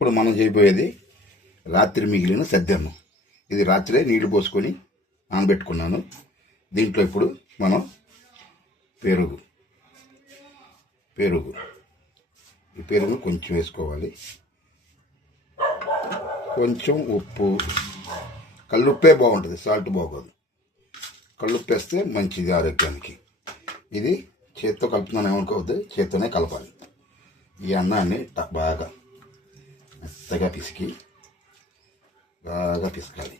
ఇప్పుడు మనం చేయబోయేది రాత్రి మిగిలిన సద్దన్నం. ఇది రాత్రే నీళ్లు పోసుకొని నానబెట్టుకున్నాను. దీంట్లో ఇప్పుడు మనం పెరుగు ఈ పెరుగు కొంచెం వేసుకోవాలి. కొంచెం ఉప్పు, కల్లుప్పే బాగుంటుంది, సాల్ట్ బాగోదు. కల్లుప్పు వేస్తే మంచిది ఆరోగ్యానికి. ఇది చేత్తో కలుపుతున్నాను ఏమనుకోవద్దు, చేత్తోనే కలపాలి. ఈ అన్నాన్ని బాగా మెత్తగా పిసకాలి.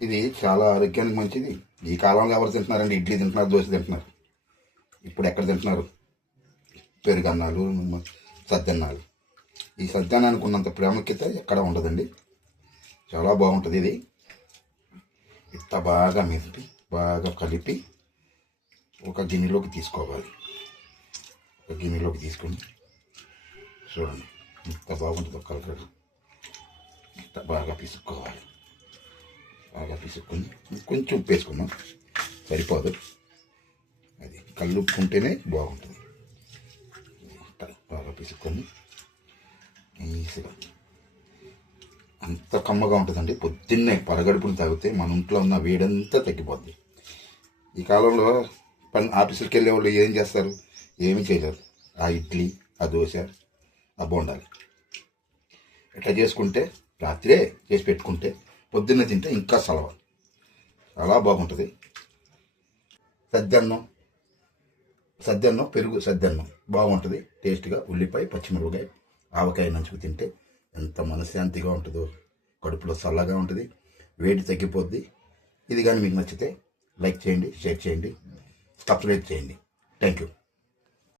ఇది చాలా ఆరోగ్యానికి మంచిది. ఈ కాలంలో ఎవరు తింటున్నారండి? ఇడ్లీ తింటున్నారు, దోశ తింటున్నారు. ఇప్పుడు ఎక్కడ తింటున్నారు? పెరుగన్నాలు, సద్దన్నాలు. ఈ సద్దన్నానికి ఉన్నంత ప్రాముఖ్యత ఎక్కడ ఉండదండి. చాలా బాగుంటుంది. ఇది ఇంత బాగా మెదిపి బాగా కలిపి ఒక గిన్నెలోకి తీసుకోవాలి. ఒక గిన్నెలోకి తీసుకొని చూడండి ఇంత బాగుంటుంది. కలకడ ఇంత బాగా పిసుక్కోవాలి. బాగా పిసుక్కొని కొంచెం ఉప్పు వేసుకున్నాం, సరిపోదు. అది కల్లుప్పుకుంటేనే బాగుంటుంది. బాగా పిసుక్కొని ఈజీగా అంత కమ్మగా ఉంటుందండి. పొద్దున్నే పరగడుపుని తాగితే మన ఇంట్లో ఉన్న వేడంతా తగ్గిపోద్ది. ఈ కాలంలో ఆఫీసులకు వెళ్ళే వాళ్ళు ఏం చేస్తారు? ఏమీ చేయలేరు. ఆ ఇడ్లీ, ఆ దోశ, ఆ బోండాలు ఇట్లా చేసుకుంటే, రాత్రే చేసి పెట్టుకుంటే పొద్దున్నే తింటే ఇంకా సలవ. చాలా బాగుంటుంది. సద్దన్నం పెరుగు సద్దన్నం బాగుంటుంది. టేస్ట్గా ఉల్లిపాయ, పచ్చిమిరపకాయ, ఆవకాయ నంచుకు తింటే ఎంత మనశ్శాంతిగా ఉంటుందో. కడుపులో చల్లగా ఉంటుంది, వేడి తగ్గిపోద్ది. ఇది కానీ మీకు నచ్చితే లైక్ చేయండి, షేర్ చేయండి, సబ్స్క్రైబ్ చేయండి. Thank you.